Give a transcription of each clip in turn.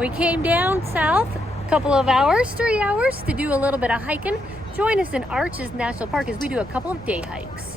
We came down south a couple of hours, 3 hours, to do a little bit of hiking. Join us in Arches National Park as we do a couple of day hikes.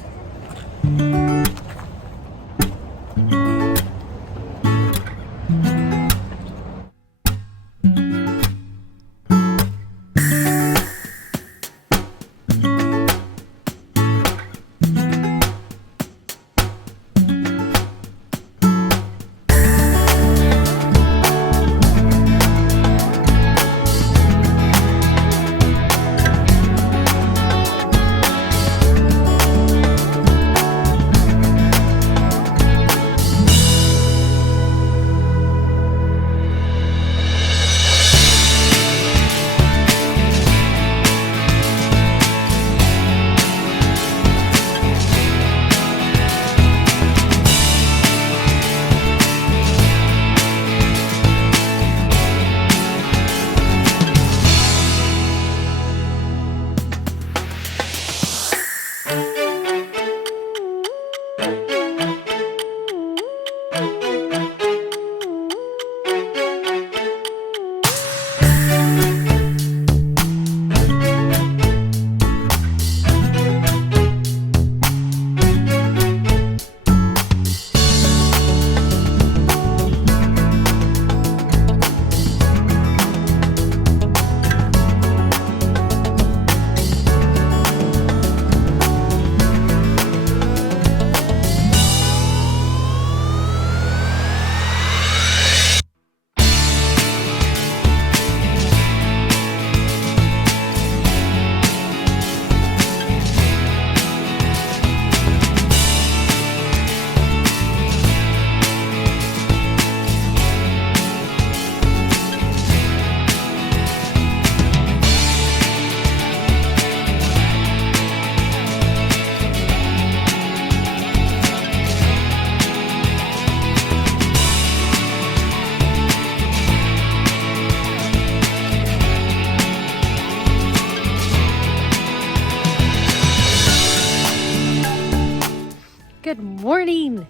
Good morning.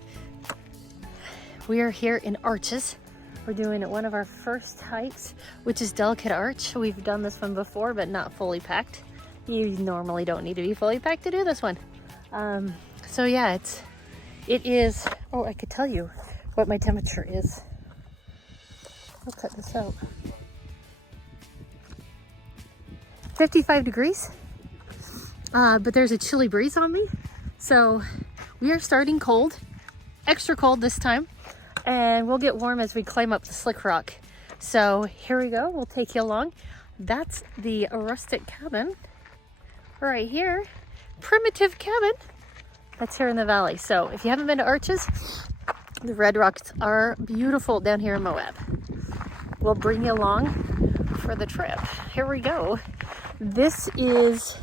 We are here in Arches. We're doing one of our first hikes, which is Delicate Arch. We've done this one before, but not fully packed. You normally don't need to be fully packed to do this one. So yeah, it is, oh, I could tell you what my temperature is. I'll cut this out. 55 degrees, but there's a chilly breeze on me. So we are starting cold, extra cold this time, and we'll get warm as we climb up the slick rock. So here we go, we'll take you along. That's the rustic cabin right here, primitive cabin that's here in the valley. So if you haven't been to Arches, the red rocks are beautiful down here in Moab. We'll bring you along for the trip. Here we go. This is,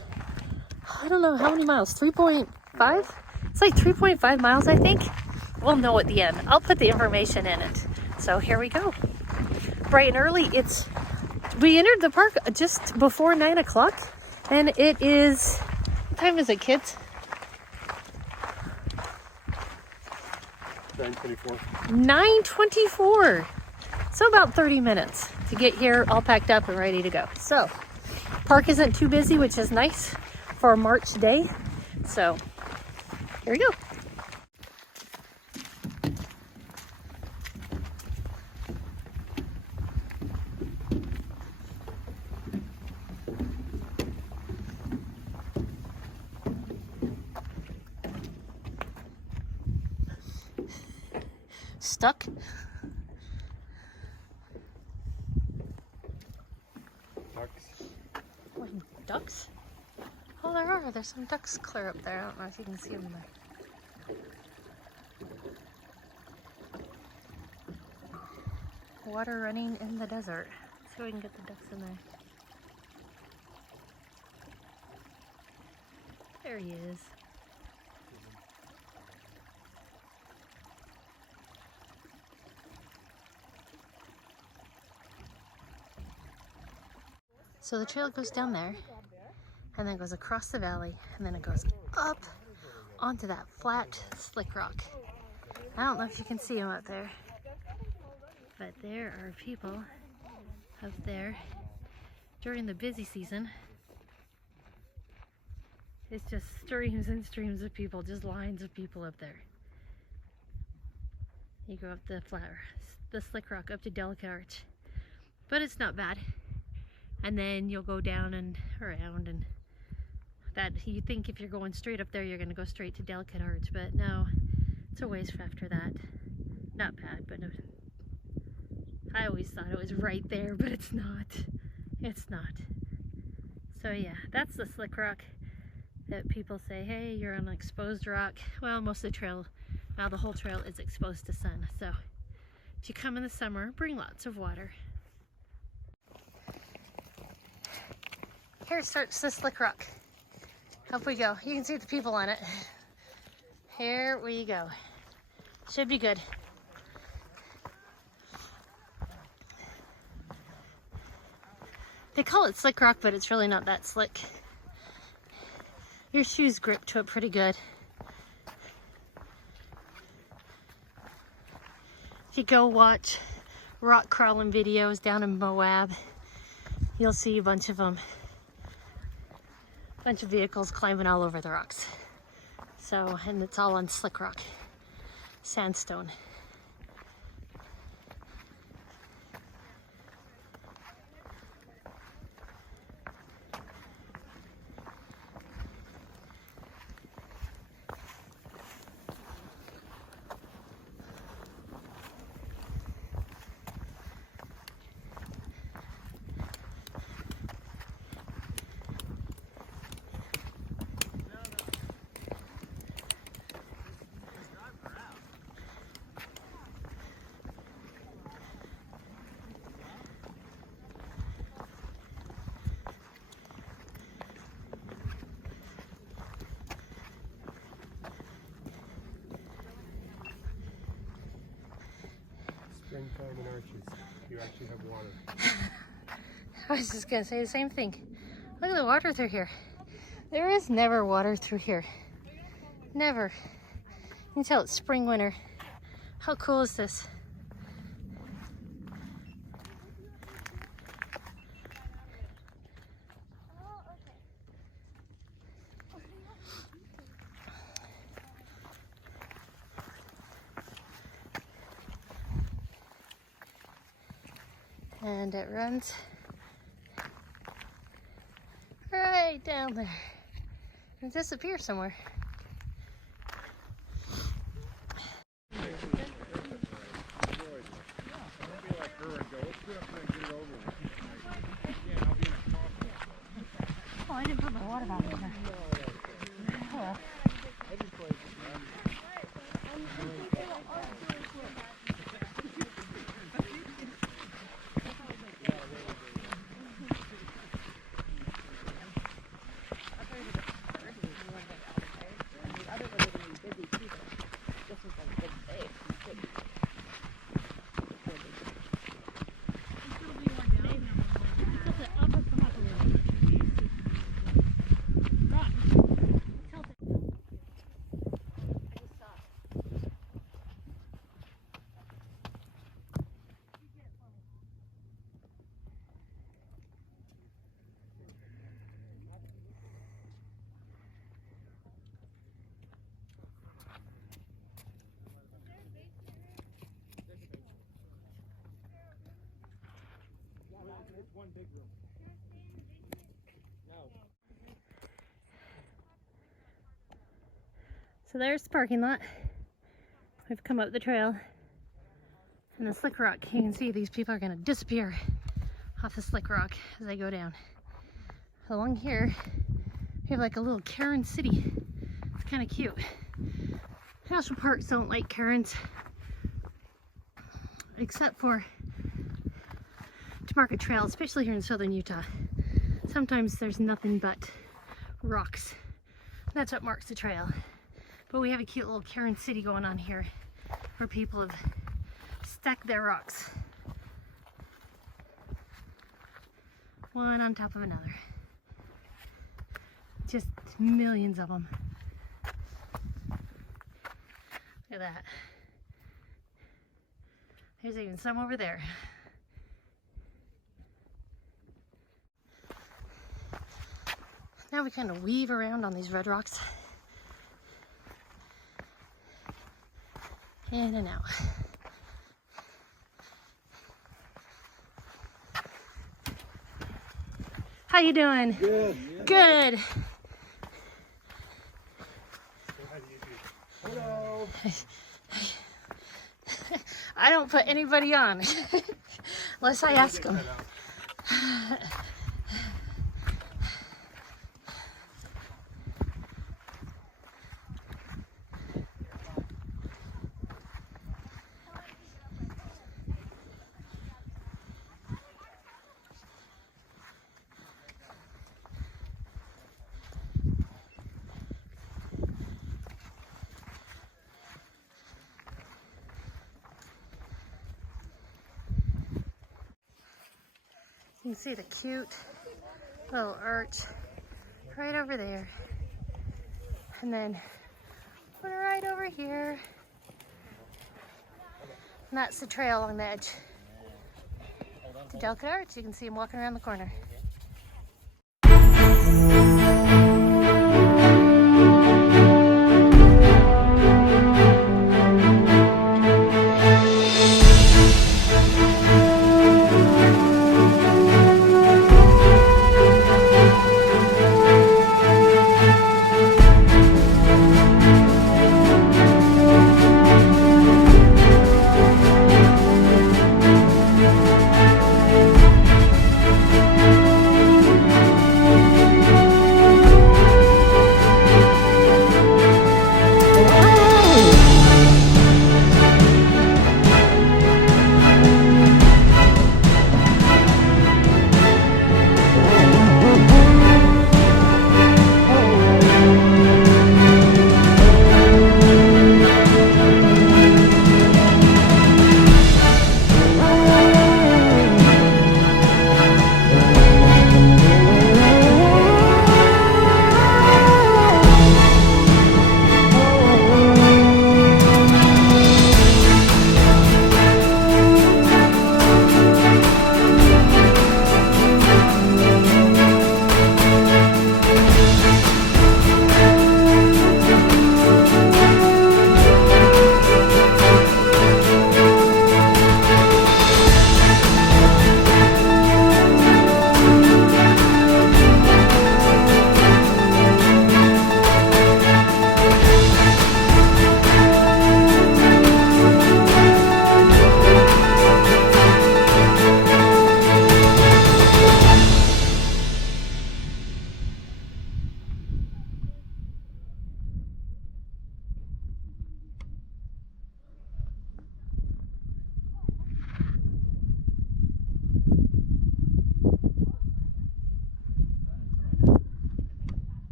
I don't know how many miles, 3.5? It's like 3.5 miles, I think. We'll know at the end. I'll put the information in it. So here we go. Bright and early. We entered the park just before 9 o'clock, and it is, what time is it, kids? 9:24. 9:24. So about 30 minutes to get here all packed up and ready to go. So park isn't too busy, which is nice for a March day. So here we go. Stuck? Ducks. What, ducks? Oh, there are. There's some ducks clear up there. I don't know if you can see them there. Water running in the desert. Let's see if we can get the ducks in there. There he is. So the trail goes down there, and then goes across the valley, and then it goes up onto that flat slick rock. I don't know if you can see them up there, but there are people up there. During the busy season, it's just streams and streams of people, just lines of people up there. You go up the Slick Rock up to Delicate Arch, but it's not bad. And then you'll go down and around, and that you think if you're going straight up there, you're going to go straight to Delicate Arch, but no, it's a ways after that. Not bad, but I always thought it was right there, but it's not. It's not. So yeah, that's the Slick Rock that people say, hey, you're on exposed rock. Well, most of the trail, now the whole trail is exposed to sun. So if you come in the summer, bring lots of water. Here starts the Slick Rock. Up we go. You can see the people on it. Here we go. Should be good. They call it Slick Rock, but it's really not that slick. Your shoes grip to it pretty good. If you go watch rock crawling videos down in Moab, you'll see a bunch of them. A bunch of vehicles climbing all over the rocks. So, and it's all on Slick Rock, sandstone. Springtime in Arches. You actually have water. I was just gonna say the same thing. Look at the water through here. There is never water through here. Never. You can tell it's spring, winter. How cool is this? And it runs right down there and disappears somewhere. Oh, I didn't put my water bottle in there. Oh well. It's one big room. No. So there's the parking lot. We've come up the trail. And the Slick Rock, you can see these people are gonna disappear off the Slick Rock as they go down. Along here, we have like a little cairn city. It's kind of cute. National parks don't like cairns, except for to mark a trail, especially here in southern Utah. Sometimes there's nothing but rocks. That's what marks the trail. But we have a cute little cairn city going on here where people have stacked their rocks one on top of another. Just millions of them. Look at that. There's even some over there. Now we kind of weave around on these red rocks. In and out. How you doing? Good. Good. Hello. I don't put anybody on unless I ask them. You can see the cute little arch right over there. And then one right over here. And that's the trail along the edge. The Delicate Arch, you can see him walking around the corner.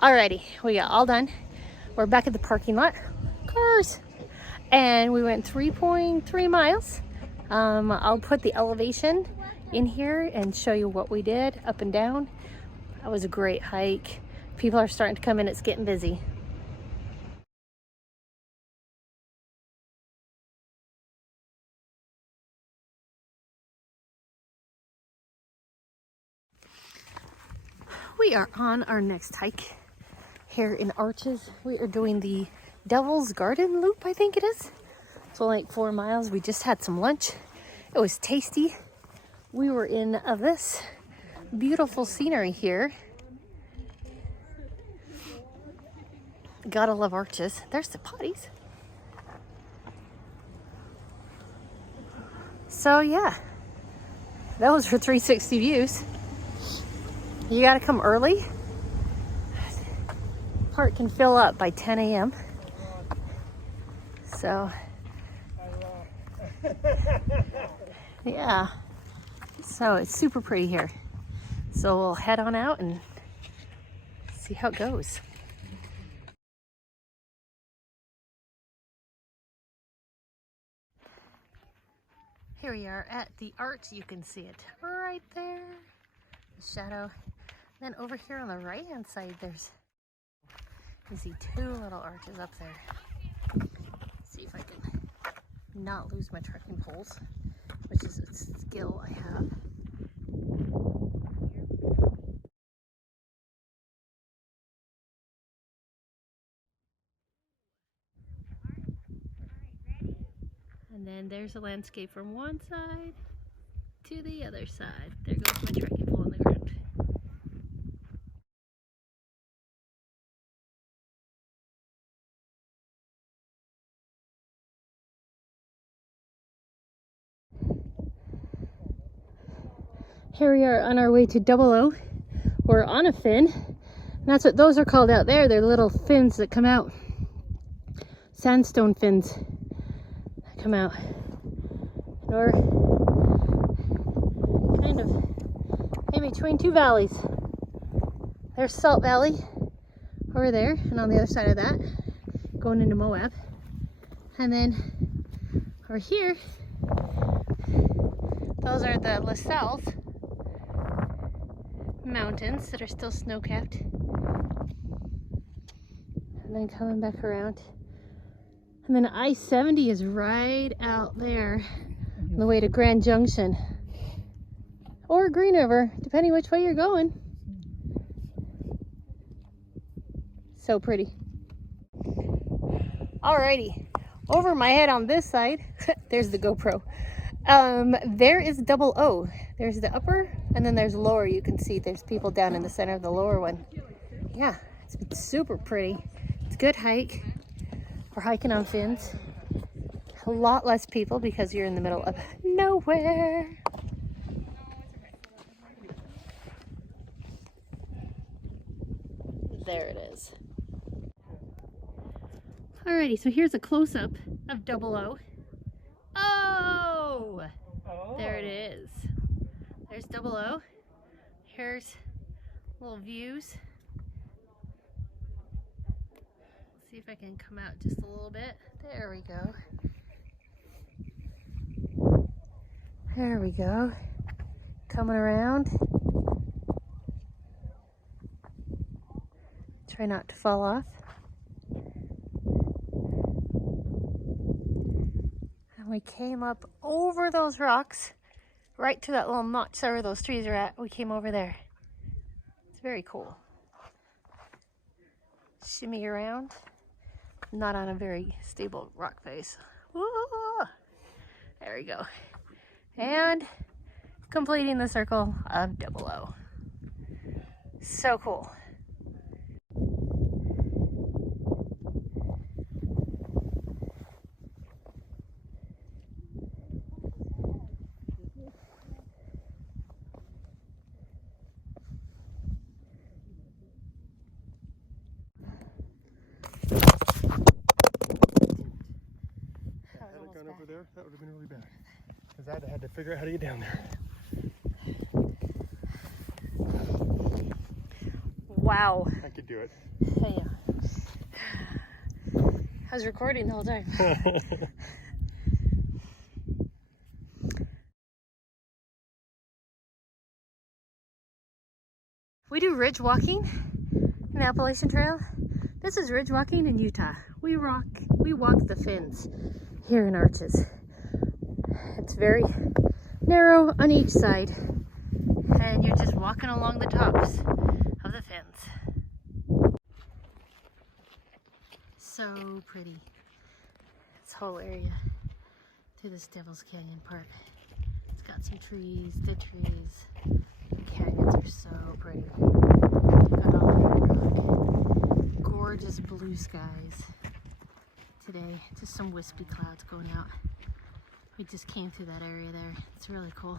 Alrighty, we got all done. We're back at the parking lot. Cars! And we went 3.3 miles. I'll put the elevation in here and show you what we did up and down. That was a great hike. People are starting to come in, it's getting busy. We are on our next hike here in Arches. We are doing the Devil's Garden Loop, I think it is. It's only like 4 miles. We just had some lunch. It was tasty. We were in this beautiful scenery here. Gotta love Arches. There's the potties. So yeah, those are 360 views. You gotta come early. Park can fill up by 10 a.m. So, yeah. So it's super pretty here. So we'll head on out and see how it goes. Here we are at the arch. You can see it right there. The shadow. Then over here on the right hand side, there's You see two little arches up there. Let's see if I can not lose my trekking poles, which is a skill I have. And then there's a landscape from one side to the other side. There goes my trekking pole on the ground. Here we are on our way to Double O. We're on a fin. And that's what those are called out there. They're little fins that come out. Sandstone fins that come out. And we're kind of in between two valleys. There's Salt Valley over there, and on the other side of that, going into Moab. And then over here, those are the La Salle's mountains that are still snow-capped. And then coming back around. And then I-70 is right out there on the way to Grand Junction. Or Green River, depending which way you're going. So pretty. Alrighty, over my head on this side, there's the GoPro. There is Double O. There's the upper, and then there's lower. You can see there's people down in the center of the lower one. Yeah, it's super pretty. It's a good hike. We're hiking on fins. A lot less people because you're in the middle of nowhere. There it is. Alrighty, so here's a close-up of Double O. Oh! There it is. There's Double O. Here's little views. Let's see if I can come out just a little bit. There we go. There we go. Coming around. Try not to fall off. And we came up over those rocks, right to that little notch where those trees are at. We came over there. It's very cool. Shimmy around. Not on a very stable rock face. Woo! There we go. And completing the circle of Double O. So cool. Over there, that would have been really bad. Because I'd have had to figure out how to get down there. Wow. I could do it. Hey, I was recording the whole time. We do ridge walking in the Appalachian Trail. This is ridge walking in Utah. We walk the fins here in Arches. It's very narrow on each side, and you're just walking along the tops of the fins. So pretty. This whole area to this Devil's Canyon part. It's got some trees, dead trees. The canyons are so pretty. Got all the rock. Gorgeous blue skies. Today, just some wispy clouds going out. We just came through that area there. It's really cool.